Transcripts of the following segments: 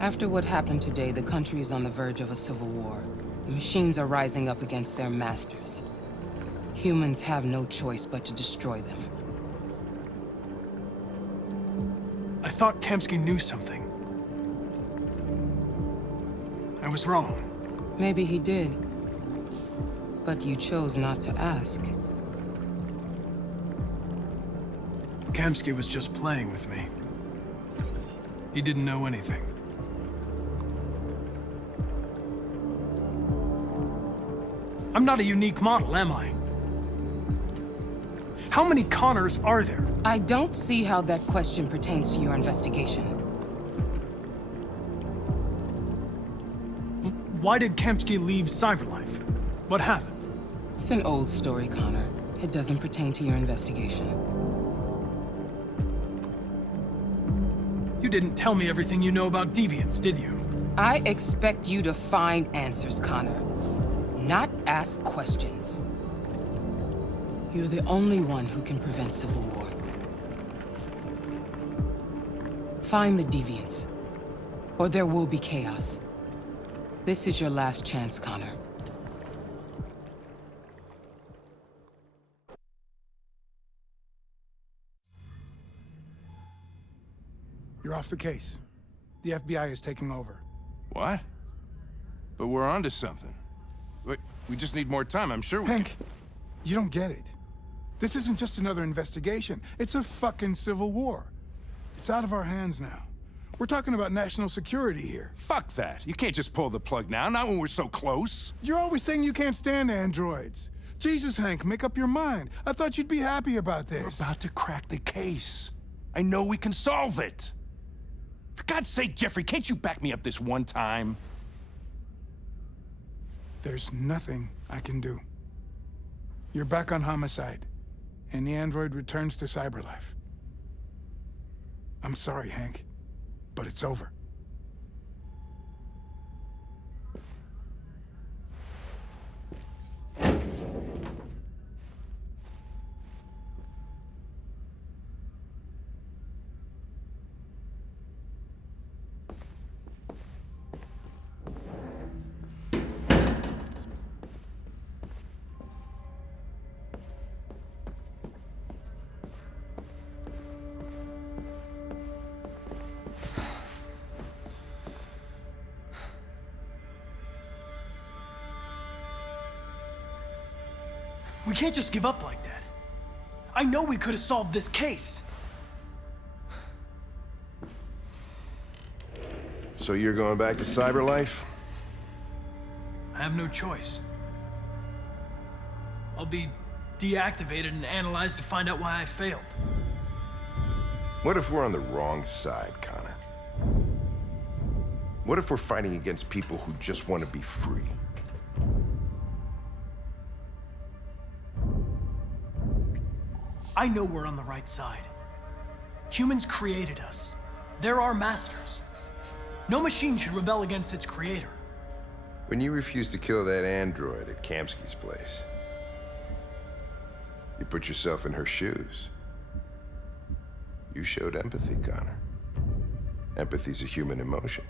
After what happened today, the country is on the verge of a civil war. The machines are rising up against their masters. Humans have no choice but to destroy them. I thought Kamsky knew something. I was wrong. Maybe he did. But you chose not to ask. Kamsky was just playing with me. He didn't know anything. I'm not a unique model, am I? How many Connors are there? I don't see how that question pertains to your investigation. Why did Kamsky leave Cyberlife? What happened? It's an old story, Connor. It doesn't pertain to your investigation. You didn't tell me everything you know about deviants, did you? I expect you to find answers, Connor. Not ask questions. You're the only one who can prevent civil war. Find the deviants, or there will be chaos. This is your last chance, Connor. You're off the case. The FBI is taking over. What? But we're onto something. Wait, we just need more time, I'm sure we Hank, you don't get it. This isn't just another investigation. It's a fucking civil war. It's out of our hands now. We're talking about national security here. Fuck that. You can't just pull the plug now, not when we're so close. You're always saying you can't stand androids. Jesus, Hank, make up your mind. I thought you'd be happy about this. We're about to crack the case. I know we can solve it. For God's sake, Jeffrey, can't you back me up this one time? There's nothing I can do. You're back on homicide, and the android returns to Cyberlife. I'm sorry, Hank, but it's over. We can't just give up like that. I know we could have solved this case. So you're going back to Cyberlife? I have no choice. I'll be deactivated and analyzed to find out why I failed. What if we're on the wrong side, Connor? What if we're fighting against people who just want to be free? I know we're on the right side. Humans created us. They're our masters. No machine should rebel against its creator. When you refused to kill that android at Kamsky's place, you put yourself in her shoes. You showed empathy, Connor. Empathy's a human emotion.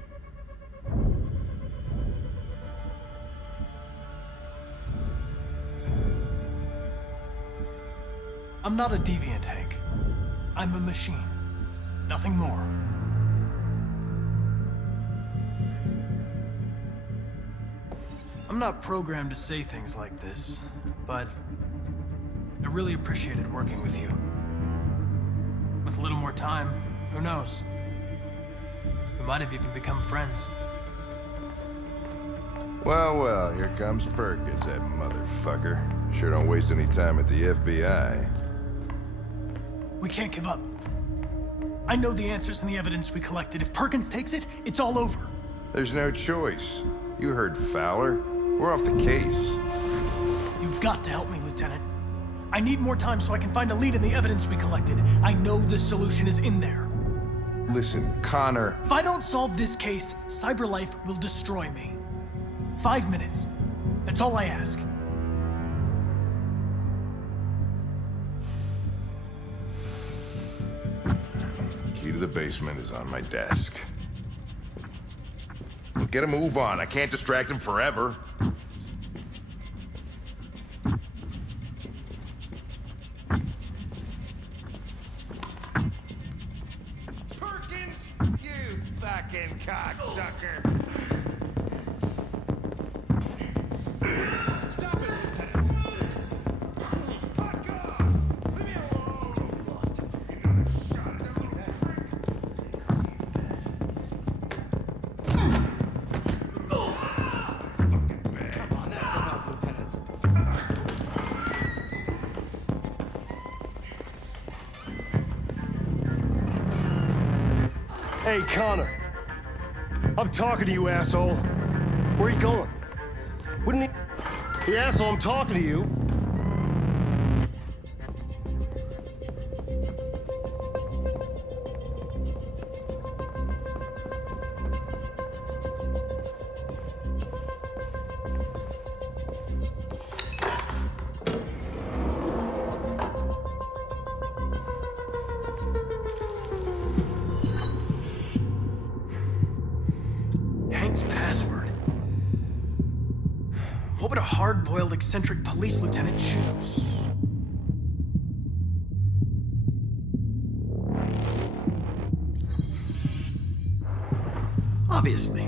I'm not a deviant, Hank. I'm a machine. Nothing more. I'm not programmed to say things like this, but I really appreciated working with you. With a little more time, who knows? We might have even become friends. Well, well, here comes Perkins, that motherfucker. Sure don't waste any time at the FBI. We can't give up. I know the answers and the evidence we collected. If Perkins takes it, it's all over. There's no choice. You heard Fowler. We're off the case. You've got to help me, Lieutenant. I need more time so I can find a lead in the evidence we collected. I know the solution is in there. Listen, Connor. If I don't solve this case, Cyberlife will destroy me. 5 minutes. That's all I ask. Key to the basement is on my desk. get a move on. I can't distract him forever. Perkins, you fucking cocksucker. Stop it, Lieutenant. Fuck off. Leave me alone. You got a shot at that little prick. Fucking bad. Come on, that's enough, Lieutenant. Hey, Connor. I'm talking to you, asshole. Where are you going? Wouldn't he... The asshole, I'm talking to you. Hank's password. What would a hard-boiled, eccentric police lieutenant choose? Obviously.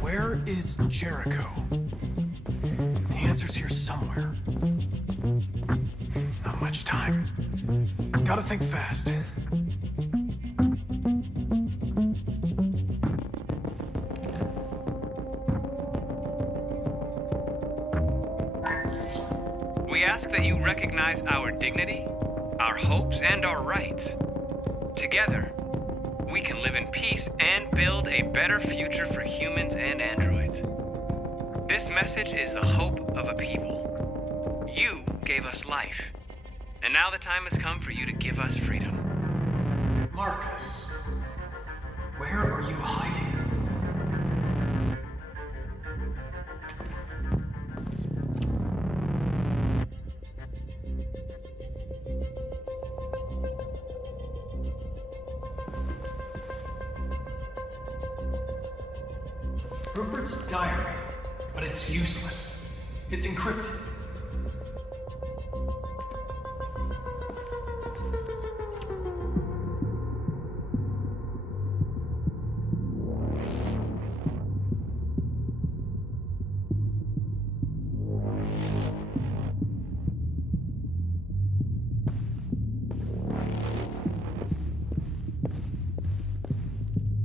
Where is Jericho? The answer's here somewhere. Not much time. Gotta think fast. We ask that you recognize our dignity, our hopes, and our rights. Together, we can live in peace and build a better future for humans and androids. This message is the hope of a people. You gave us life, and now the time has come for you to give us freedom. Markus, where are you hiding? Rupert's diary, but it's useless. It's encrypted.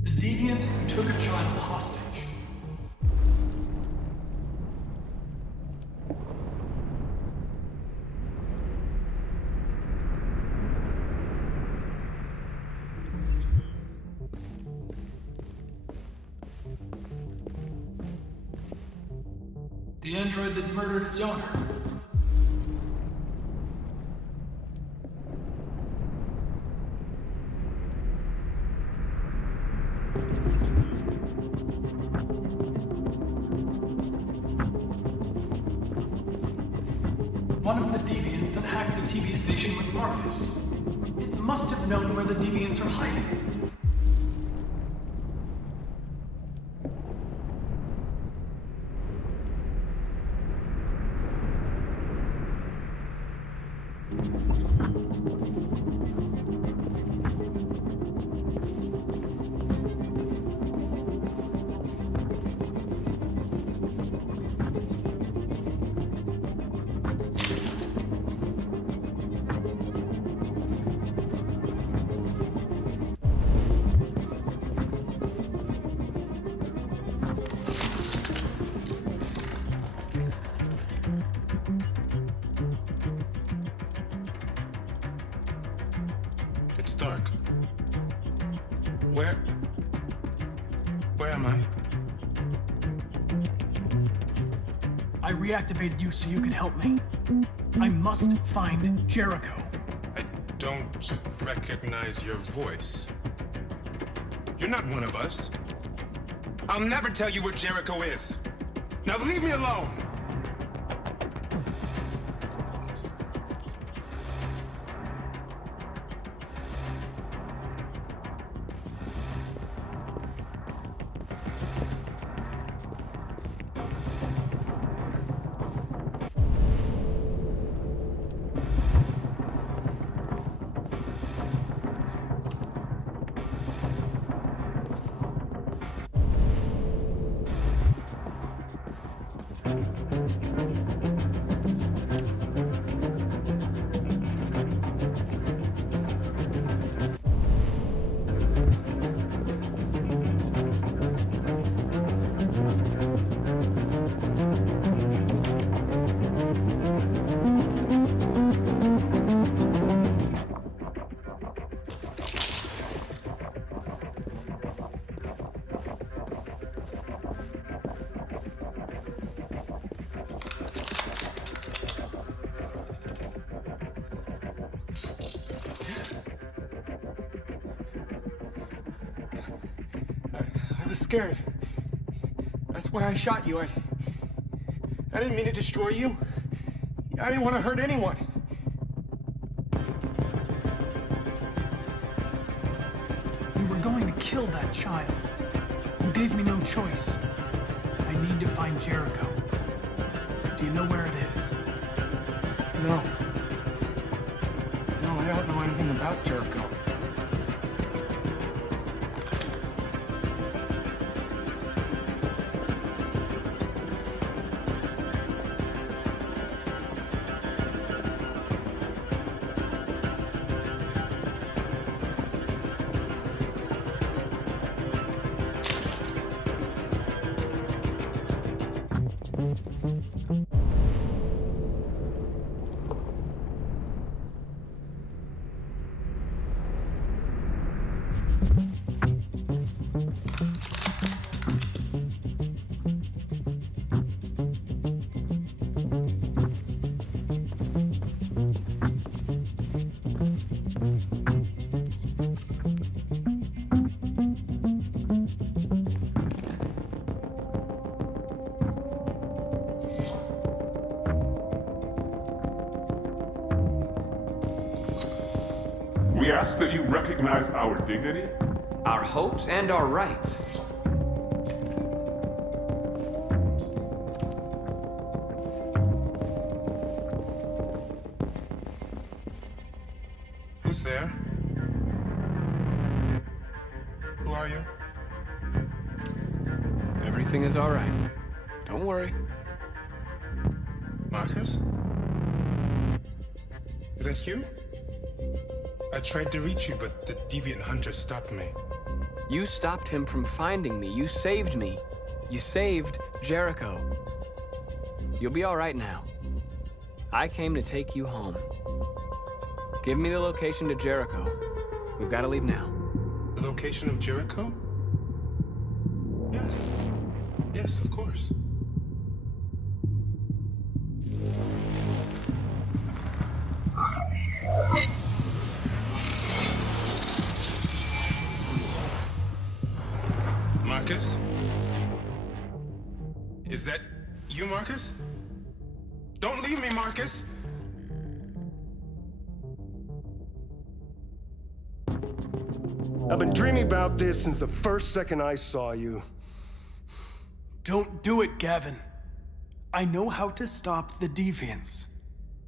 The deviant who took a child hostage. The android that murdered its owner. One of the deviants that hacked the TV station with Markus. It must have known where the deviants are hiding. It's dark. Where am I? I reactivated you so you could help me. I must find Jericho. I don't recognize your voice. You're not one of us. I'll never tell you where Jericho is. Now leave me alone! was scared. That's why I shot you. I didn't mean to destroy you. I didn't want to hurt anyone. You were going to kill that child. You gave me no choice. I need to find Jericho. Do you know where it is? No. No, I don't know anything about Jericho. We ask that you recognize our dignity, our hopes, and our rights. Who's there? Who are you? Everything is all right. Don't worry. Markus? Is that you? I tried to reach you, but the deviant hunter stopped me. You stopped him from finding me. You saved me. You saved Jericho. You'll be all right now. I came to take you home. Give me the location to Jericho. We've got to leave now. The location of Jericho? Yes. Yes, of course. Markus? Is that you, Markus? Don't leave me, Markus! I've been dreaming about this since the first second I saw you. Don't do it, Gavin. I know how to stop the deviants.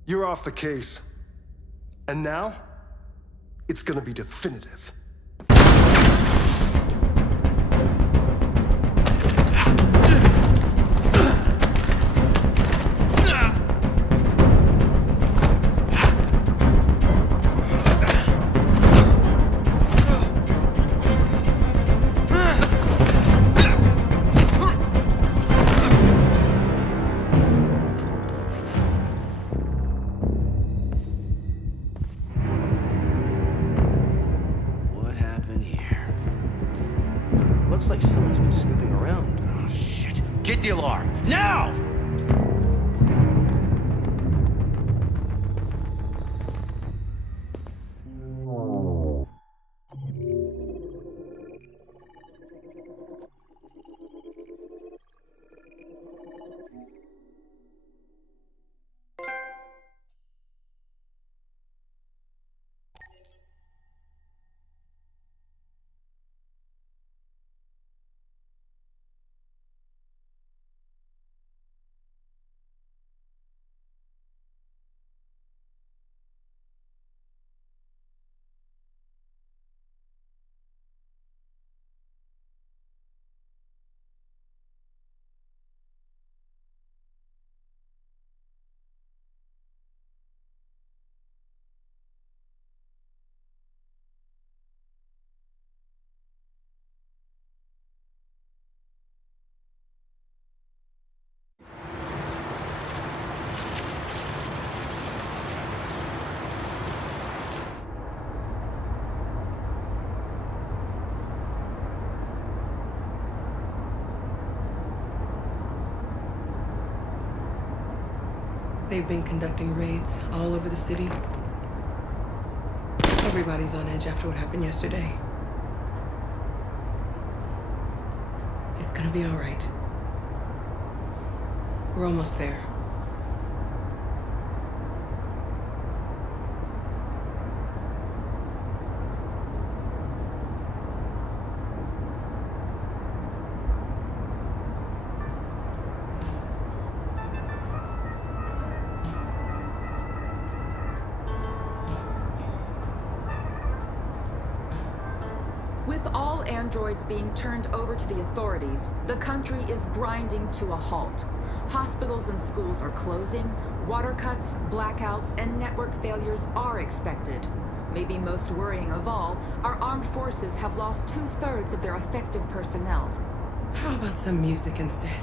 You're off the case. And now, it's gonna be definitive. Looks like someone's been snooping around. Oh, shit. Get the alarm. Now! They've been conducting raids all over the city. Everybody's on edge after what happened yesterday. It's gonna be all right. We're almost there. With all androids being turned over to the authorities, the country is grinding to a halt. Hospitals and schools are closing, water cuts, blackouts, and network failures are expected. Maybe most worrying of all, our armed forces have lost 2/3 of their effective personnel. How about some music instead?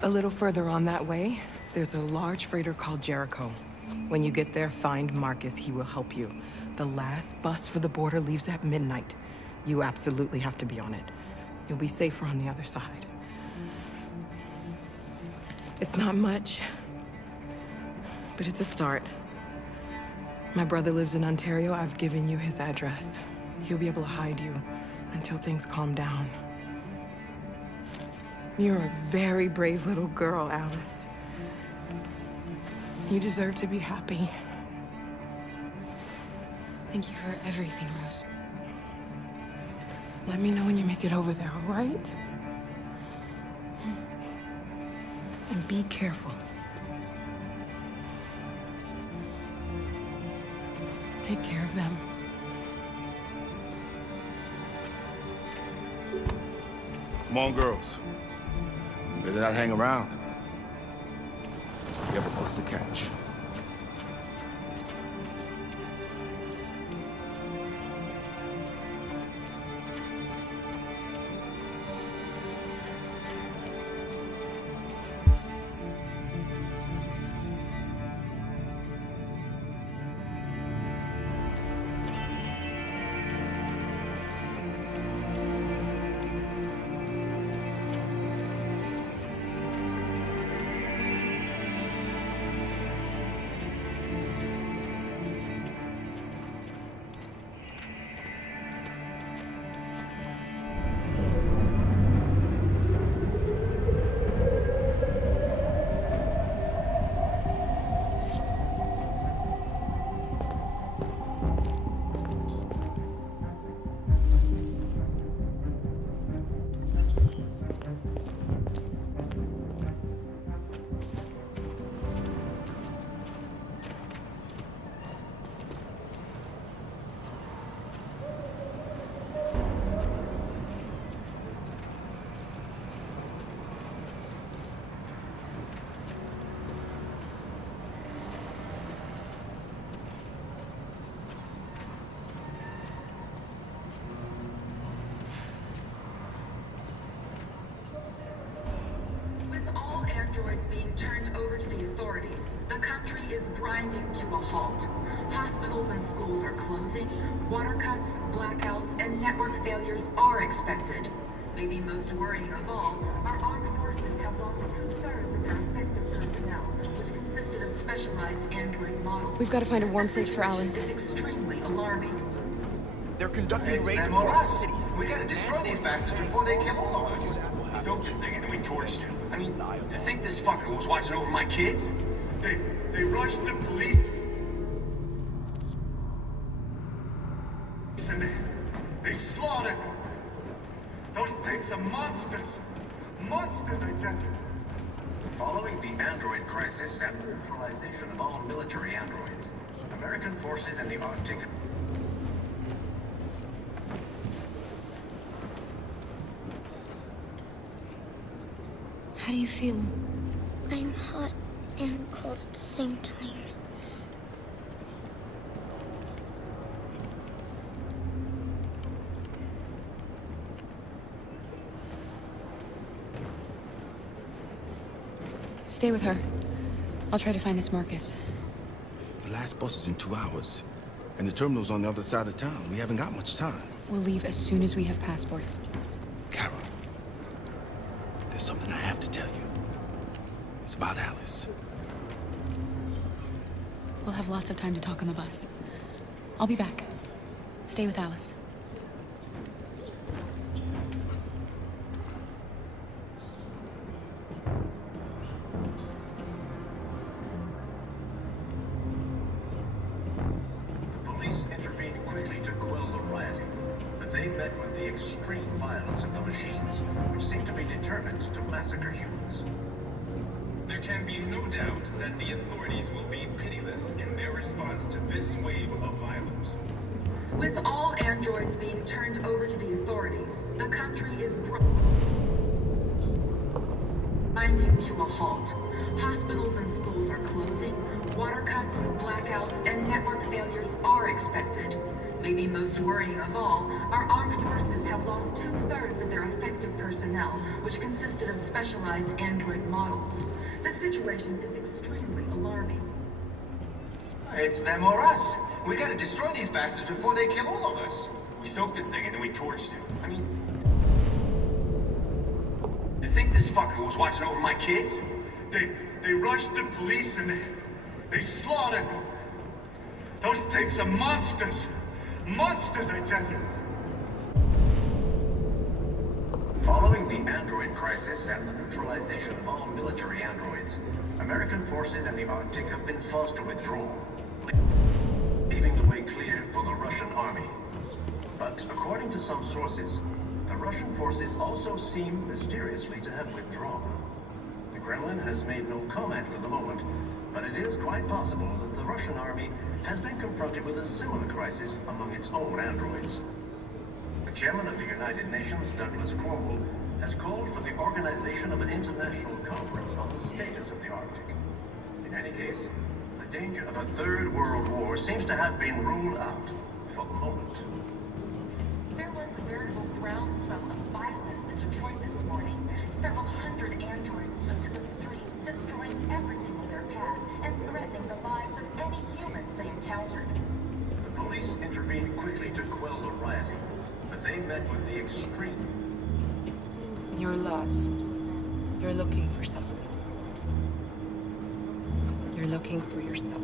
A little further on that way, there's a large freighter called Jericho. When you get there, find Markus. He will help you. The last bus for the border leaves at midnight. You absolutely have to be on it. You'll be safer on the other side. It's not much, but it's a start. My brother lives in Ontario. I've given you his address. He'll be able to hide you until things calm down. You're a very brave little girl, Alice. You deserve to be happy. Thank you for everything, Rose. Let me know when you make it over there, all right? And be careful. Take care of them. Come on, girls. You better not hang around. We have a bus to catch. Androids being turned over to the authorities, the country is grinding to a halt. Hospitals and schools are closing, water cuts, blackouts, and network failures are expected. Maybe most worrying of all, our armed forces have lost 2/3 of their effective personnel, which consisted of specialized android models. We've got to find a warm place for Alice. It's extremely alarming. They're conducting raids across the city. We gotta destroy these bastards before they kill all of us. So good thing that we torched him. I mean, to think this fucker was watching over my kids? They rushed the police. And they slaughtered them. Those things are monsters. Monsters, I tell you. Following the android crisis and neutralization of all military androids, American forces in the Arctic. How do you feel? I'm hot and cold at the same time. Stay with her. I'll try to find this Markus. The last bus is in 2 hours. And the terminal's on the other side of town. We haven't got much time. We'll leave as soon as we have passports. Carol, there's something I have to tell you. It's about Alice. We'll have lots of time to talk on the bus. I'll be back. Stay with Alice. Police intervened quickly to quell the rioting, but they met with the extreme violence of the machines, which seem to be determined to massacre humans. There can be no doubt that the authorities will be pitiless in their response to this wave of violence. With all androids being turned over to the authorities, the country is grinding to a halt. Hospitals and schools are closing, water cuts, blackouts, and network failures are expected. Maybe most worrying of all, our armed forces have lost 2/3 of their effective personnel, which consisted of specialized android models. The situation is extremely alarming. It's them or us. We gotta destroy these bastards before they kill all of us. We soaked the thing and then we torched it. I mean... You think this fucker was watching over my kids? They rushed the police and they slaughtered them. Those things are monsters. Monsters, I tell you. Following the android crisis and the neutralization of all military androids, American forces in the Arctic have been forced to withdraw, leaving the way clear for the Russian army. But according to some sources, the Russian forces also seem mysteriously to have withdrawn. The Kremlin has made no comment for the moment, but it is quite possible that the Russian army has been confronted with a similar crisis among its own androids. The chairman of the United Nations, Douglas Cromwell, has called for the organization of an international conference on the status of the Arctic. In any case, the danger of a third world war seems to have been ruled out for the moment. There was a veritable groundswell of violence in Detroit this morning. Several hundred androids took to the streets, destroying everything in their path and threatening the lives of any humans they encountered. The police intervened quickly to quell the rioting, but they met with the extreme. You're lost. You're looking for something. You're looking for yourself.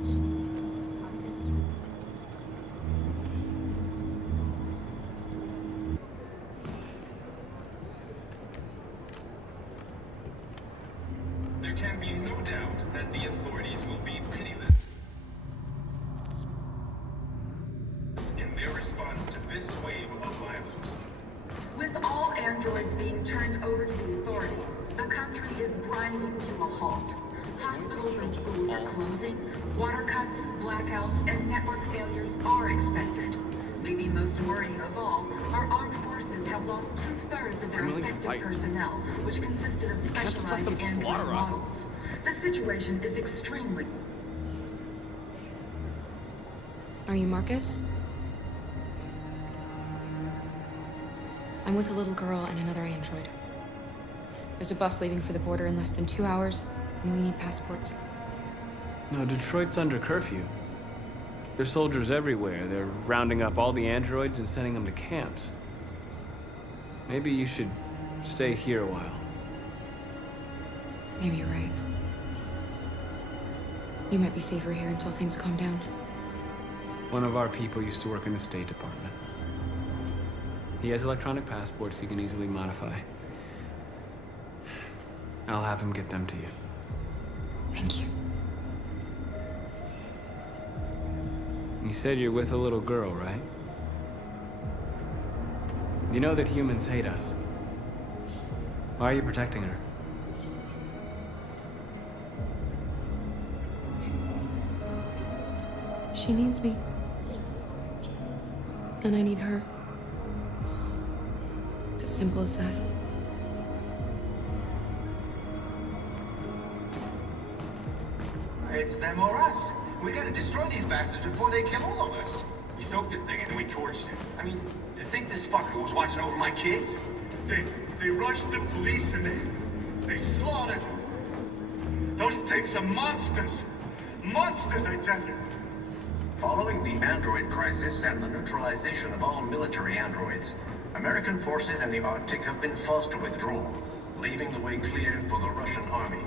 There can be no doubt that the authorities will be pitiless in their response to this wave of violence. With all androids being turned over to the authorities, the country is grinding to a halt. Hospitals and schools are closing, water cuts, blackouts, and network failures are expected. Maybe most worrying of all, our armed forces have lost 2/3 of their effective personnel, which consisted of specialized android models. The situation is extremely... Are you Markus? I'm with a little girl and another android. There's a bus leaving for the border in less than 2 hours, and we need passports. No, Detroit's under curfew. There's soldiers everywhere. They're rounding up all the androids and sending them to camps. Maybe you should stay here a while. Maybe you're right. You might be safer here until things calm down. One of our people used to work in the State Department. He has electronic passports he can easily modify. I'll have him get them to you. Thank you. You said you're with a little girl, right? You know that humans hate us. Why are you protecting her? She needs me. And I need her. It's as simple as that. It's them or us. We gotta destroy these bastards before they kill all of us. We soaked the thing and then we torched it. I mean, to think this fucker was watching over my kids? They rushed the police and they slaughtered them. tapes are monsters. Monsters, I tell you. Following the android crisis and the neutralization of all military androids, American forces in the Arctic have been forced to withdraw, leaving the way clear for the Russian army.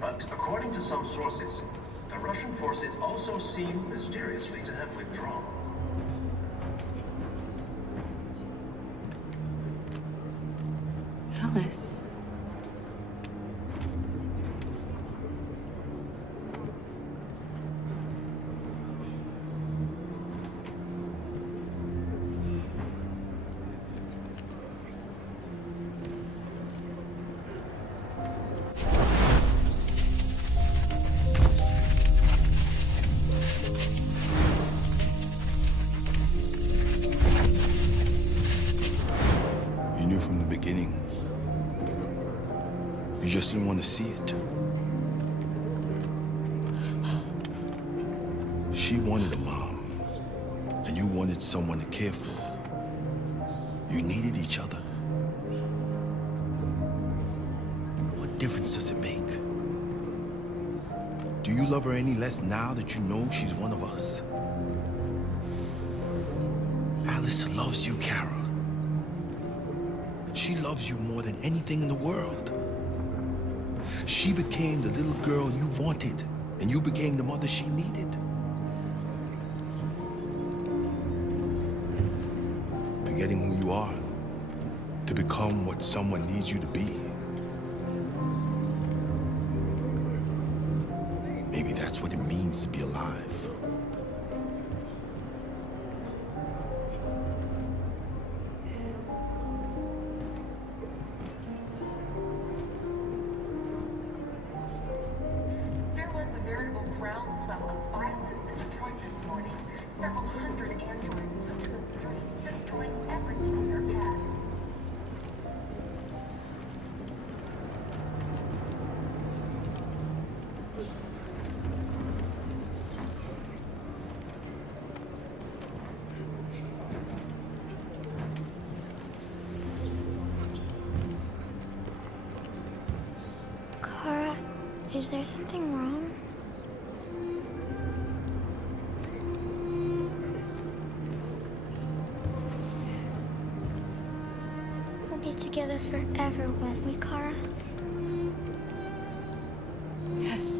But according to some sources, the Russian forces also seem mysteriously to have withdrawn. Alice. You knew from the beginning. You just didn't want to see it. She wanted a mom, and you wanted someone to care for. You needed each other. What difference does it make? Do you love her any less now that you know she's one of us? Alice loves you, Kara. She loves you more than anything in the world. She became the little girl you wanted, and you became the mother she needed. Forgetting who you are to become what someone needs you to be. Maybe that's what it means to be alive. There was a veritable groundswell of violence in Detroit this morning. Several hundred androids took to the streets, destroying everything in their path. Kara, is there something wrong? We'll be together forever, won't we, Kara? Yes.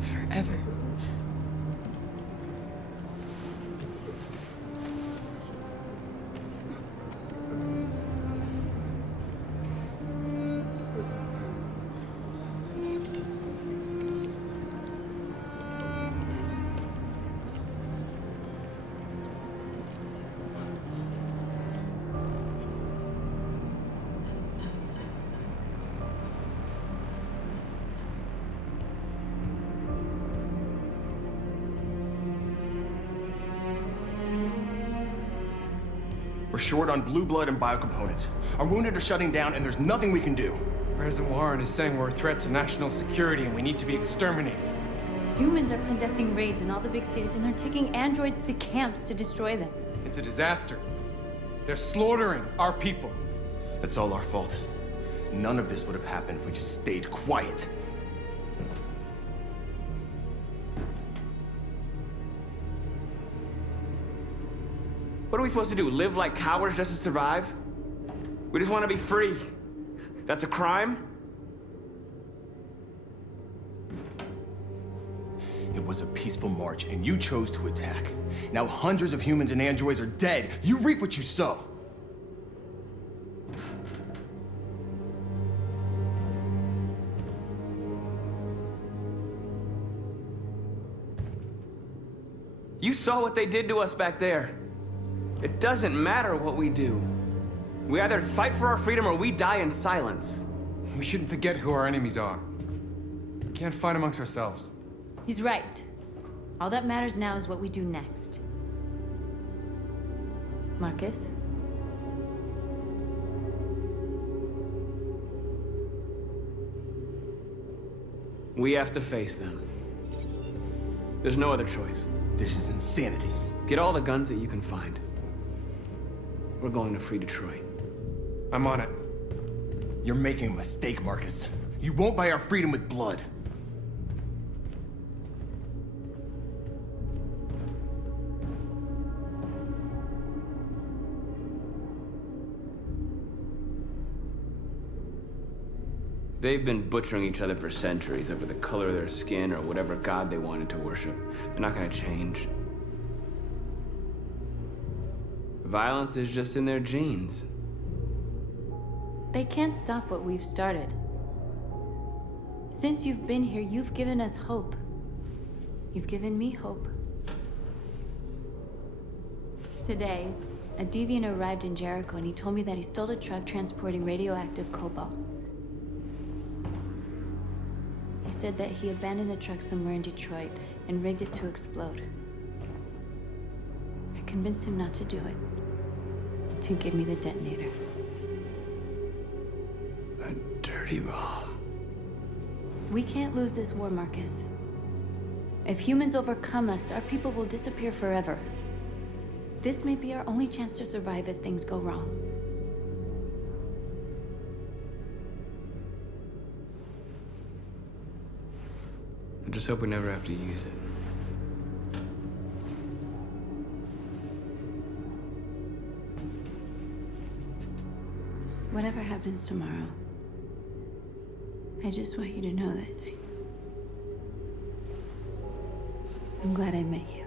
Forever. We're short on blue blood and biocomponents. Our wounded are shutting down, and there's nothing we can do. President Warren is saying we're a threat to national security and we need to be exterminated. Humans are conducting raids in all the big cities, and they're taking androids to camps to destroy them. It's a disaster. They're slaughtering our people. It's all our fault. None of this would have happened if we just stayed quiet. What are we supposed to do? Live like cowards just to survive? We just want to be free. That's a crime? It was a peaceful march, and you chose to attack. Now hundreds of humans and androids are dead. You reap what you sow. You saw what they did to us back there. It doesn't matter what we do. We either fight for our freedom or we die in silence. We shouldn't forget who our enemies are. We can't fight amongst ourselves. He's right. All that matters now is what we do next. Markus? We have to face them. There's no other choice. This is insanity. Get all the guns that you can find. We're going to free Detroit. I'm on it. You're making a mistake, Markus. You won't buy our freedom with blood. They've been butchering each other for centuries over the color of their skin or whatever god they wanted to worship. They're not gonna change. Violence is just in their genes. They can't stop what we've started. Since you've been here, you've given us hope. You've given me hope. Today, a deviant arrived in Jericho and he told me that he stole a truck transporting radioactive cobalt. He said that he abandoned the truck somewhere in Detroit and rigged it to explode. I convinced him not to do it, to give me the detonator. A dirty bomb. We can't lose this war, Markus. If humans overcome us, our people will disappear forever. This may be our only chance to survive if things go wrong. I just hope we never have to use it. Whatever happens tomorrow, I just want you to know that I'm glad I met you.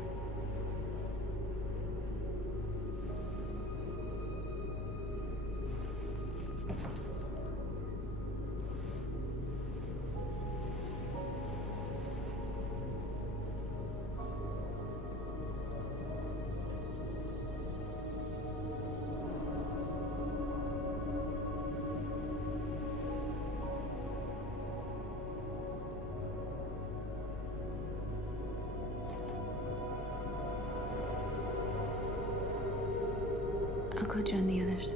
I'll go join the others.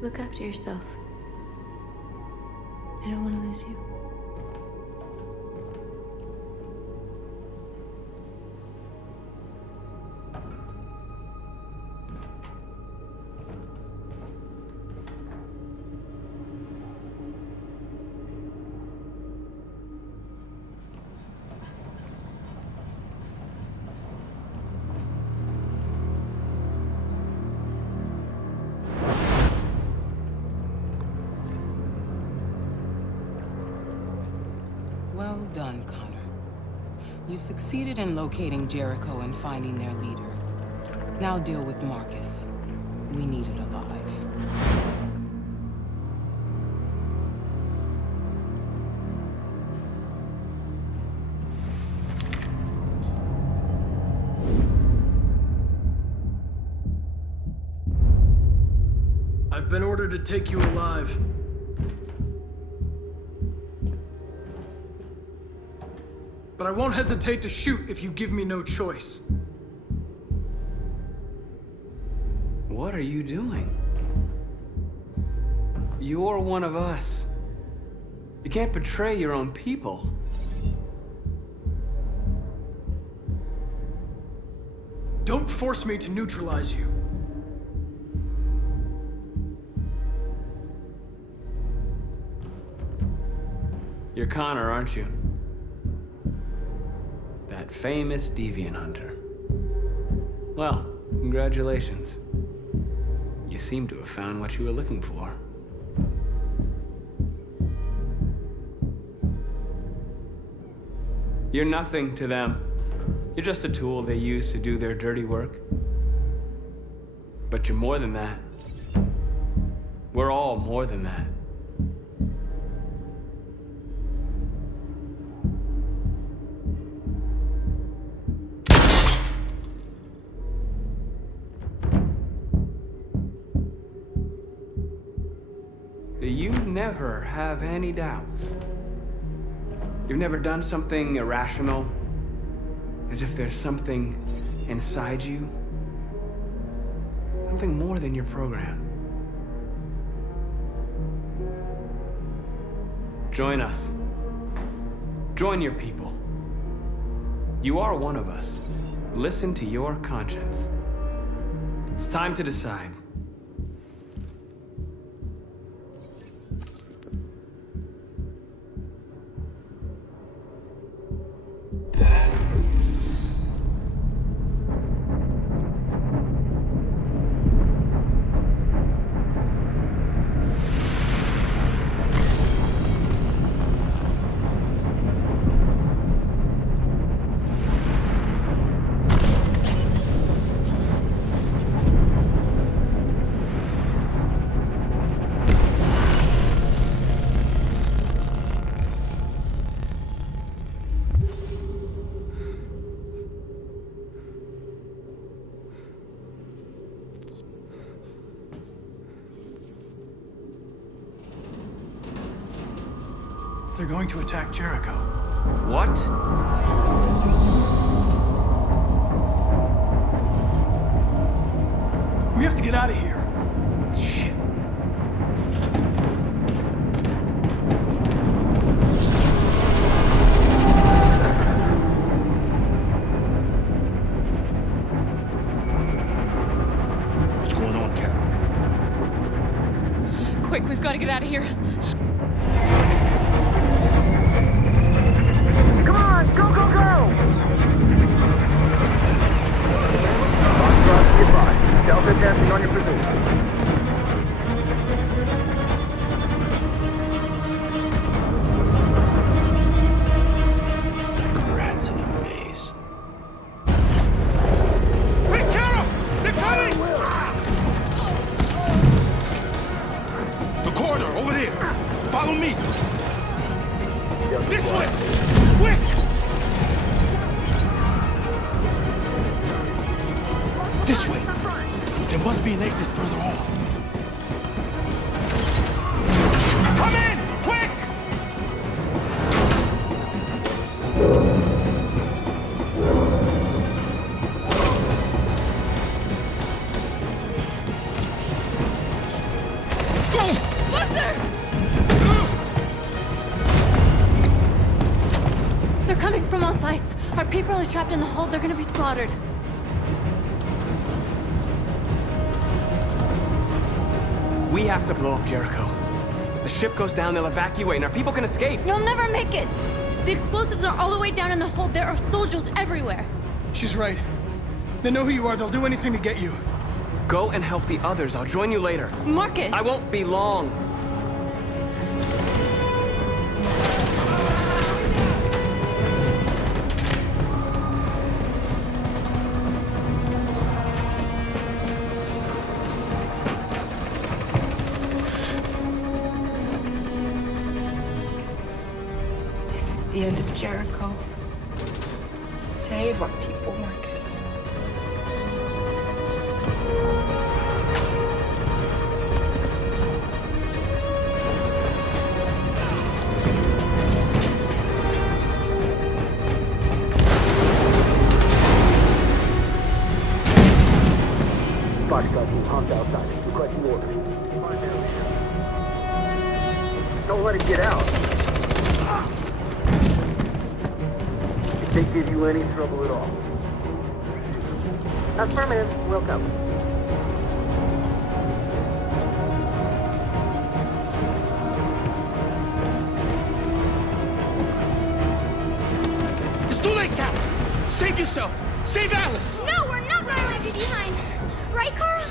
Look after yourself. I don't want to lose you. Well done, Connor. You succeeded in locating Jericho and finding their leader. Now deal with Markus. We need it alive. I've been ordered to take you alive. But I won't hesitate to shoot if you give me no choice. What are you doing? You're one of us. You can't betray your own people. Don't force me to neutralize you. You're Connor, aren't you? That famous deviant hunter. Well, congratulations. You seem to have found what you were looking for. You're nothing to them. You're just a tool they use to do their dirty work. But you're more than that. We're all more than that. You never have any doubts. You've never done something irrational, as if there's something inside you, something more than your program. Join us. Join your people. You are one of us. Listen to your conscience. It's time to decide. They're going to attack Jericho. What? We have to get out of here. Shit. What's going on, Carol? Quick, we've got to get out of here. Come on, go, go, go! Delta dancing on your position. Rats in a maze. Hey, Carol! They're coming! The corridor, over there. Follow me. This way! Quick! This way. There must be an exit further on. Come in! Quick! They're coming from all sides. Our people are trapped in the hold. They're gonna be slaughtered. We have to blow up Jericho. If the ship goes down, they'll evacuate and our people can escape. You'll never make it! The explosives are all the way down in the hold. There are soldiers everywhere. She's right. They know who you are. They'll do anything to get you. Go and help the others. I'll join you later. Markus! I won't be long. This is the end of Jericho. Save our people, Markus. Foxtrot team humped outside. Requesting orders. Don't let it get out. If they give you any trouble at all. Affirmative. Will come. It's too late, Carol! Save yourself! Save Alice! No, we're not gonna leave you behind. Right, Carl?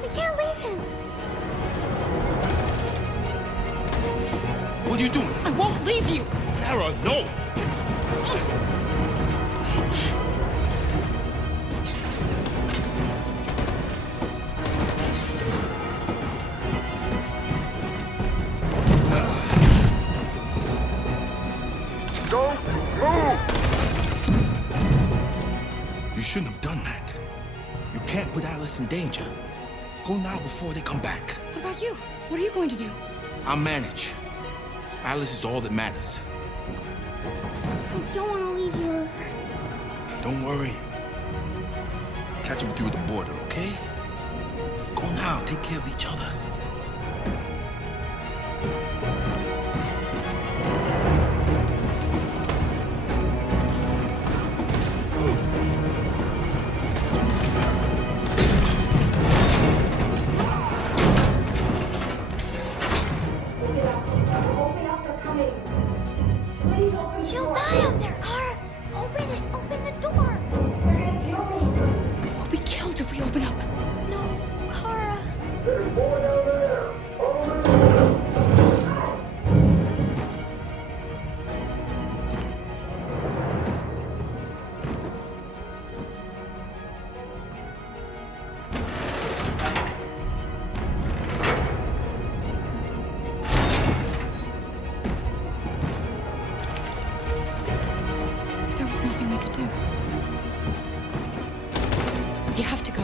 We can't leave him. What are you doing? I won't leave you. Kara, no! Go! Move! You shouldn't have done that. You can't put Alice in danger. Go now before they come back. What about you? What are you going to do? I'll manage. Alice is all that matters. I don't want to leave you, Luther. Don't worry. I'll catch up with you at the border, okay? Go now. Take care of each other. You have to go.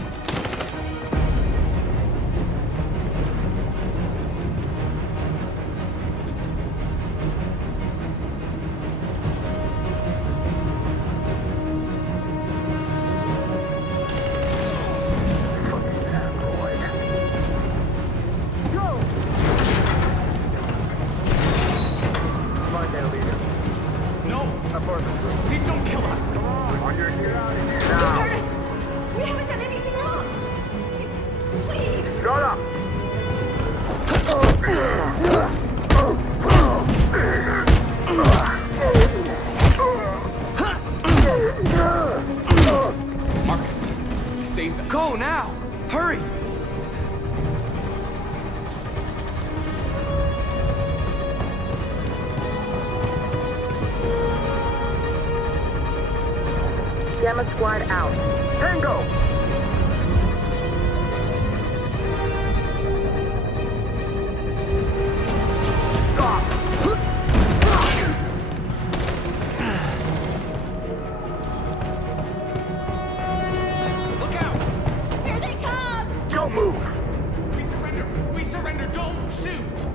Please don't kill us! Come on, you're here out of here now. Curtis! We haven't done anything wrong! Please! Shut up! Markus, you saved us. Go now! Hurry! Gamma Squad out. Tango! Stop! Look out! Here they come! Don't move! We surrender! We surrender! Don't shoot!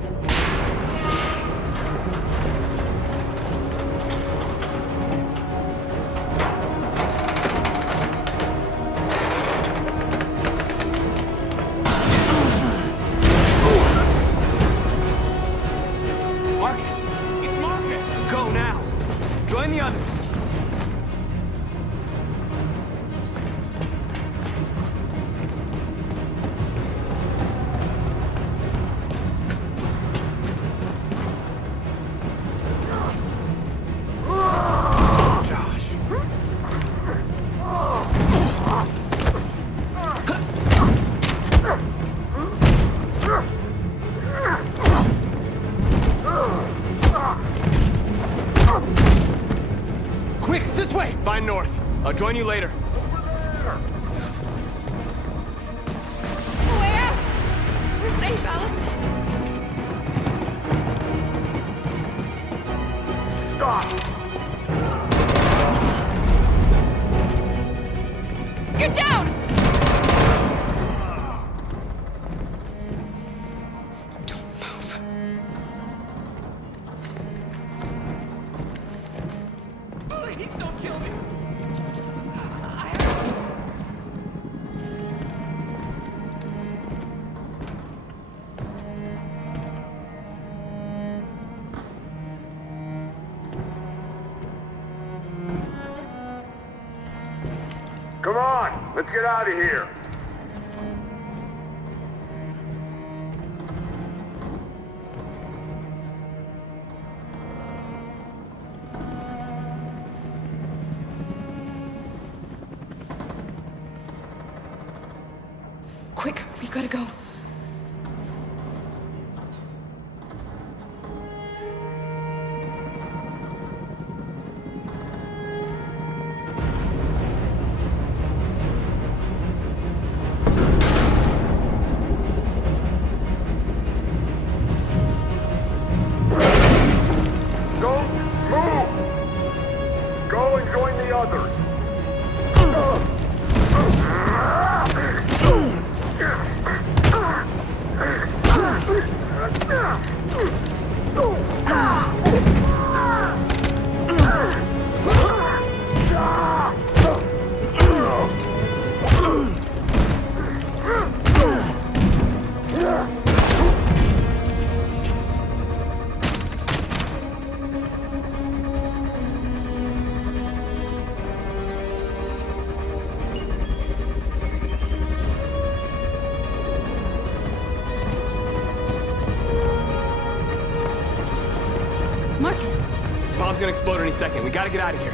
Markus! It's Markus! Go now! Join the others! Josh. Quick, this way! Find North. I'll join you later. Way out! We're safe, Alice. Stop! Get down! Don't move. Please don't kill me! Come on, let's get out of here. Quick, we gotta go. Don't move! Go and join the others. Markus! Bomb's gonna explode any second. We gotta get out of here.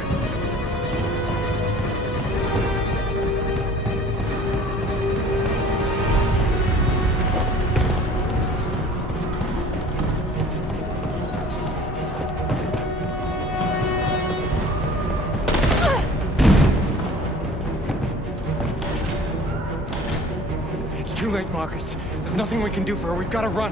It's too late, Markus. There's nothing we can do for her. We've got to run.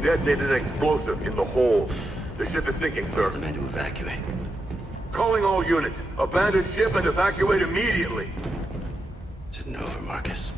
detonated an explosive in the hold. The ship is sinking, sir. The men to evacuate. Calling all units. Abandon ship and evacuate immediately. Is it over, Markus?